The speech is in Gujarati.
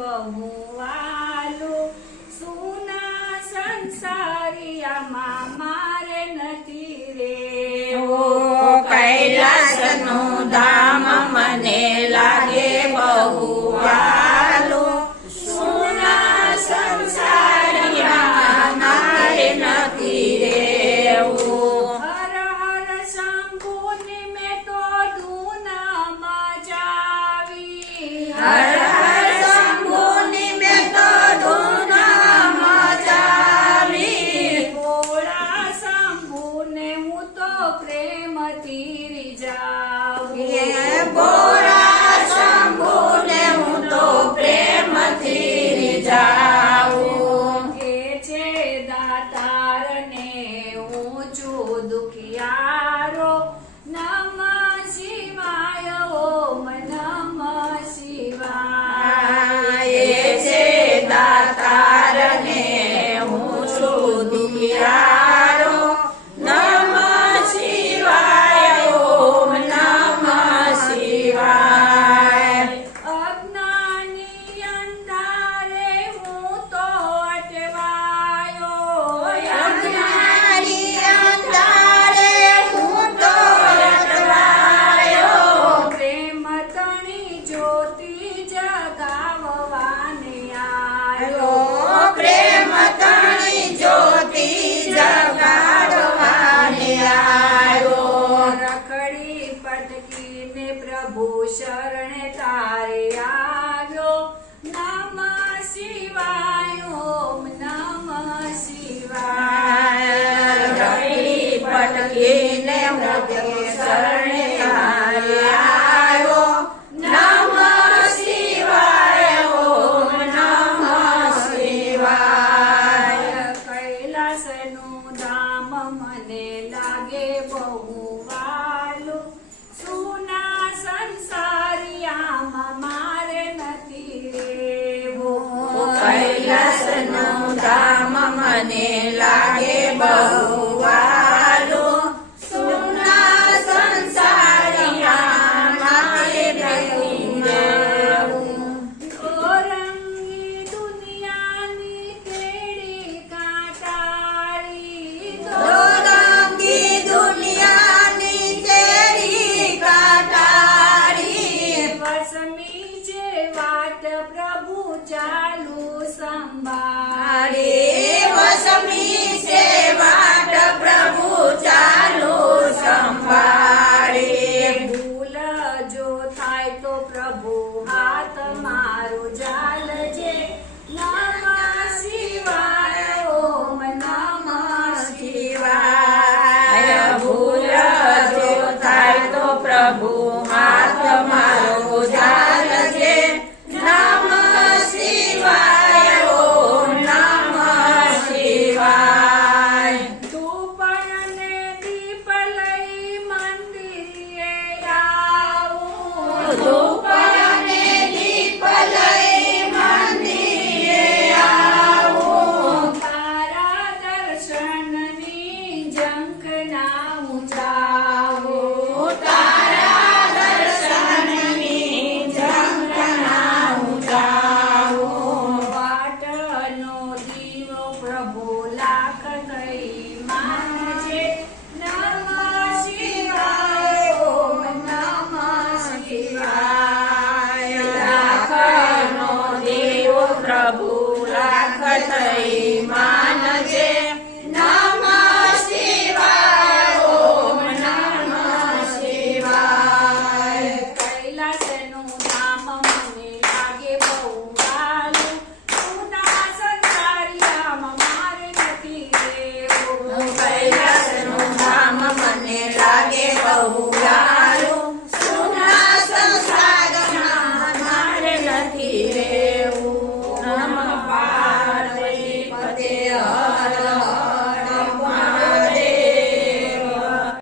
બહુ વાલું, સુના સંસારિયામાં મારે નથી રેવો. કૈલાસનું ધામ મને લાગે બહુ વાલું, સુના સંસારિયામાં મારે નથી રેવું. હર હર શંભુની મેં તો ધૂન મચાવી, હર હર શંભુની મેં તો ધૂન મચાવી. ભોળા શંભુને હું તો પ્રેમથી રીઝાવું. ભોળા શંભુને હું તો પ્રેમથી રીઝાવું. એ છે દાતારને ઊંચું દુખિયારો, નમઃ શિવાય ઓમ નમઃ શિવાય. એ છે દાતારને હું છું દુખિયારો, નમઃ શિવાય ઓમ નમઃ શિવાય. અજ્ઞાની અંધારે હું તો અટવાયો, અજ્ઞાની અંધારે હું તો અટવાયો. પ્રેમ તણી જ્યોતિ જગાવવાને આયો. પ્રેમ તણી જ્યોતિ જગાડવાને આવ્યો. રખડી પટકીને પ્રભુ શરણે તારે આવ્યો, નમઃ શિવાય ઓમ નમઃ શિવાય. રખડી પટકીને હું તે શરણે આવ્યો, નમઃ શિવાય ઓમ નમઃ શિવાય. કૈલાસનું ધામ મને લાગે બહુ વાલું, સુના સંસારિયામાં મારે નથી રેવું. કૈલાસનું ધામ મને લાગે બહુ વાલું, સુના સંસારિયામાં મારે નથી રહેવું. દોરંગી દુનિયાની તેડી કાંટાળી, દોરંગી દુનિયાની તેડી કાંટાળી. વસમી જે વાટ પ્રભુ ચાલુ સંભાળે. વસમી